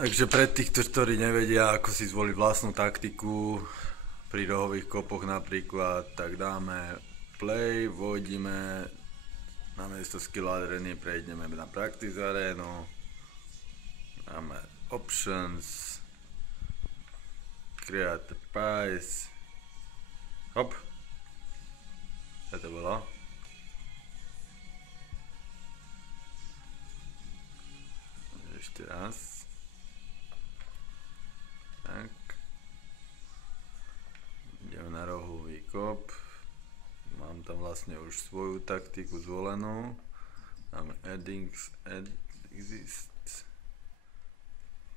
Takže pre týchto, ktorí nevedia, ako si zvoliť vlastnú taktiku, pri rohových kopoch napríklad, tak dáme play, vodíme, namiesto skill areny prejdeme na practice arénu, dáme options, create the price, hop, čo to bolo? Ešte raz. Tak. Ideme na rohový kop. Mám tam vlastne už svoju taktiku zvolenú. Máme addings, add exists.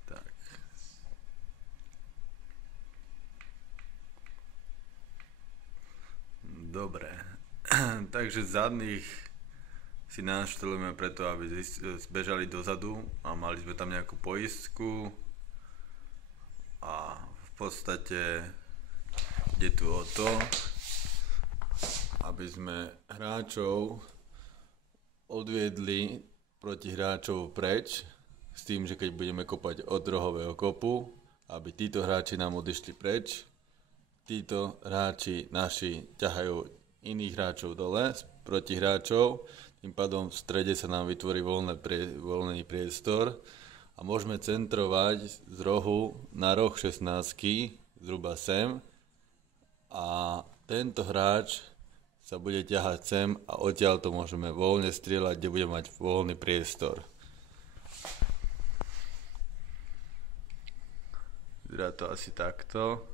Tak. Dobre. Takže zadných si naštelujeme preto, aby zbežali dozadu a mali sme tam nejakú poistku. A v podstate ide tu o to, aby sme hráčov odviedli proti hráčov preč, s tým, že keď budeme kopať od rohového kopu, aby títo hráči nám odišli preč, títo hráči naši ťahajú iných hráčov dole, proti hráčov, tým pádom v strede sa nám vytvorí voľný priestor a môžeme centrovať z rohu na roh 16, zhruba sem, a tento hráč sa bude ťahať sem a odtiaľ to môžeme voľne strieľať, kde bude mať voľný priestor. Vyzerá to asi takto.